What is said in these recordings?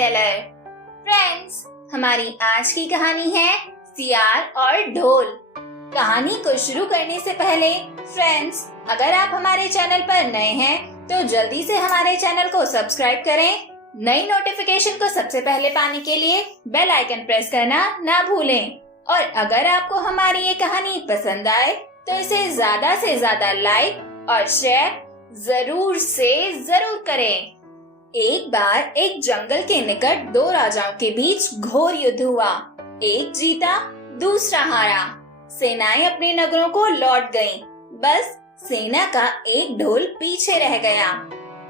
Taylor. Friends, हमारी आज की कहानी है सियार और ढोल। कहानी को शुरू करने से पहले फ्रेंड्स, अगर आप हमारे चैनल पर नए हैं तो जल्दी से हमारे चैनल को सब्सक्राइब करें। नई नोटिफिकेशन को सबसे पहले पाने के लिए बेल आइकन प्रेस करना ना भूलें। और अगर आपको हमारी ये कहानी पसंद आए तो इसे ज्यादा से ज्यादा लाइक और शेयर जरूर से जरूर करें। एक बार एक जंगल के निकट दो राजाओं के बीच घोर युद्ध हुआ। एक जीता, दूसरा हारा। सेनाएं अपने नगरों को लौट गईं। बस सेना का एक ढोल पीछे रह गया।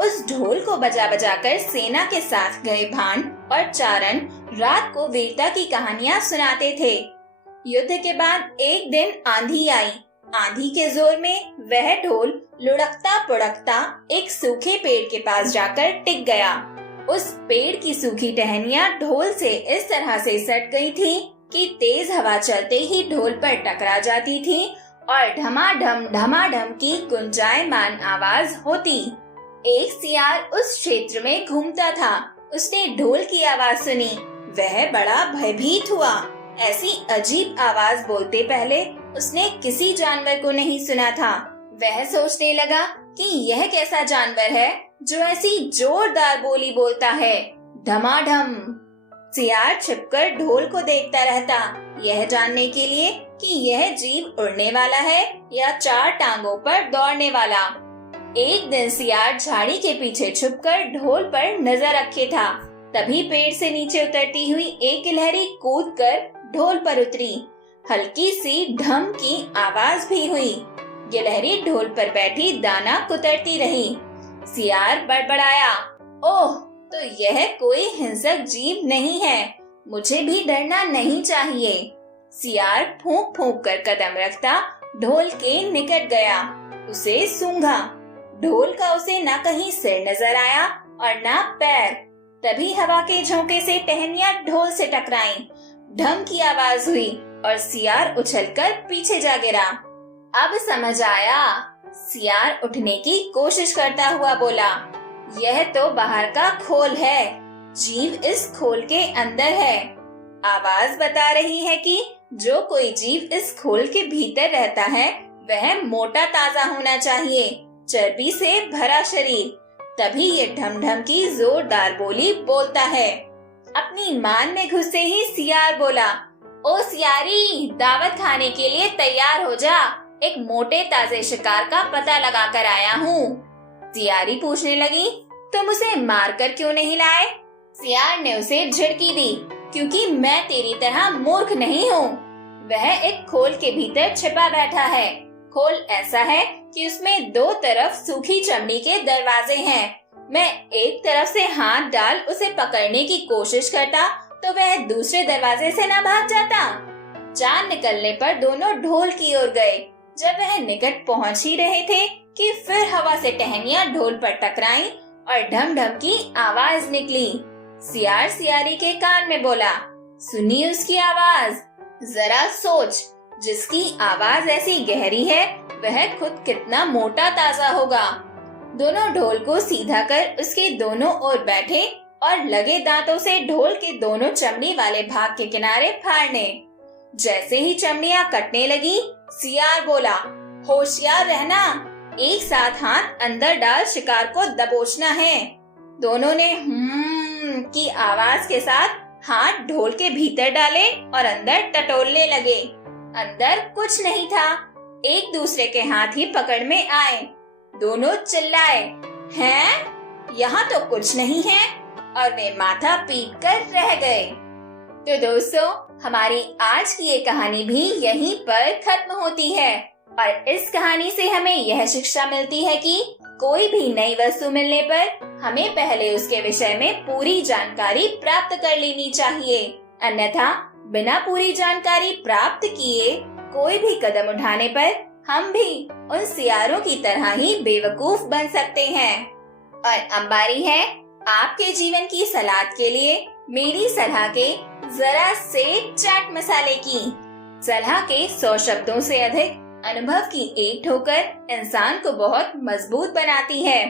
उस ढोल को बजा बजा कर सेना के साथ गए भांड और चारण रात को वीरता की कहानियां सुनाते थे। युद्ध के बाद एक दिन आंधी आई। आंधी के जोर में वह ढोल लुढ़कता पुढ़कता एक सूखे पेड़ के पास जाकर टिक गया। उस पेड़ की सूखी टहनियां ढोल से इस तरह से सट गई थी कि तेज हवा चलते ही ढोल पर टकरा जाती थी और धमाधम की गुंजायमान आवाज होती। एक सियार उस क्षेत्र में घूमता था। उसने ढोल की आवाज सुनी। वह बड़ा भयभीत हुआ। ऐसी अजीब आवाज बोलते पहले उसने किसी जानवर को नहीं सुना था। वह सोचने लगा कि यह कैसा जानवर है जो ऐसी जोरदार बोली बोलता है। धमाधम। सियार छिपकर ढोल को देखता रहता, यह जानने के लिए कि यह जीव उड़ने वाला है या चार टांगों पर दौड़ने वाला। एक दिन सियार झाड़ी के पीछे छुपकर ढोल पर नजर रखे था। तभी पेड़ से नीचे उतरती हुई एक गिलहरी कूदकर ढोल पर उतरी। हल्की सी ढम की आवाज भी हुई। गिलहरी ढोल पर बैठी दाना कुतरती रही। सियार बड़बड़ाया, ओह, तो यह कोई हिंसक जीव नहीं है। मुझे भी डरना नहीं चाहिए। सियार फूंक फूंक कर कदम रखता ढोल के निकट गया। उसे सूंघा। ढोल का उसे ना कहीं सिर नजर आया और ना पैर। तभी हवा के झोंके से टहनियां ढोल से टकराईं। ढम की आवाज हुई और सियार उछलकर पीछे जा गिरा। अब समझ आया। सियार उठने की कोशिश करता हुआ बोला, यह तो बाहर का खोल है। जीव इस खोल के अंदर है। आवाज बता रही है कि जो कोई जीव इस खोल के भीतर रहता है वह मोटा ताजा होना चाहिए, चर्बी से भरा शरीर। तभी ये ढम ढम की जोरदार बोली बोलता है। अपनी मान में घुसते ही सियार बोला, ओ सियारी, दावत खाने के लिए तैयार हो जा। एक मोटे ताजे शिकार का पता लगा कर आया हूँ। सियारी पूछने लगी, तुम उसे मार कर क्यों नहीं लाए? सियार ने उसे झिड़की दी, क्योंकि मैं तेरी तरह मूर्ख नहीं हूँ। वह एक खोल के भीतर छिपा बैठा है। खोल ऐसा है कि उसमें दो तरफ सूखी चमड़ी के दरवाजे हैं। मैं एक तरफ से हाथ डाल उसे पकड़ने की कोशिश करता तो वह दूसरे दरवाजे से न भाग जाता। चांद निकलने पर दोनों ढोल की ओर गए। जब वह निकट पहुंच ही रहे थे कि फिर हवा से टहनियां ढोल पर टकराईं और ढम ढम की आवाज निकली। सियार सियारी के कान में बोला, सुनी उसकी आवाज? जरा सोच, जिसकी आवाज ऐसी गहरी है वह खुद कितना मोटा ताजा होगा। दोनों ढोल को सीधा कर उसके दोनों ओर बैठे और लगे दांतों से ढोल के दोनों चमड़ी वाले भाग के किनारे फाड़ने। जैसे ही चमड़ियां कटने लगी, सियार बोला, होशियार रहना। एक साथ हाथ अंदर डाल शिकार को दबोचना है। दोनों ने की आवाज के साथ हाथ ढोल के भीतर डाले और अंदर टटोलने लगे। अंदर कुछ नहीं था। एक दूसरे के हाथ ही पकड़ में आए। दोनों चिल्लाए, हैं? यहाँ तो कुछ नहीं है, और वे माथा पीट कर रह गए। तो दोस्तों, हमारी आज की ये कहानी भी यहीं पर खत्म होती है। और इस कहानी से हमें यह शिक्षा मिलती है कि कोई भी नई वस्तु मिलने पर हमें पहले उसके विषय में पूरी जानकारी प्राप्त कर लेनी चाहिए। अन्यथा बिना पूरी जानकारी प्राप्त किए कोई भी कदम उठाने पर हम भी उन सियारों की तरह ही बेवकूफ बन सकते हैं। और अब बारी है आपके जीवन की सलाद के लिए मेरी सलाह के जरा से चाट मसाले की। सलाह के 100 शब्दों से अधिक अनुभव की एक ठोकर इंसान को बहुत मजबूत बनाती है।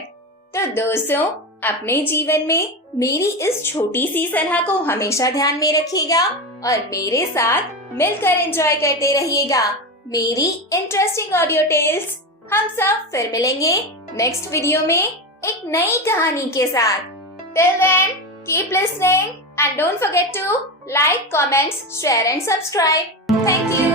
तो दोस्तों, अपने जीवन में मेरी इस छोटी सी सलाह को हमेशा ध्यान में रखिएगा और मेरे साथ मिलकर एंजॉय करते रहिएगा मेरी इंटरेस्टिंग ऑडियो टेल्स। हम सब फिर मिलेंगे नेक्स्ट वीडियो में एक नई कहानी के साथ। Till then, keep listening and don't forget to like, comment, share and subscribe. Thank you.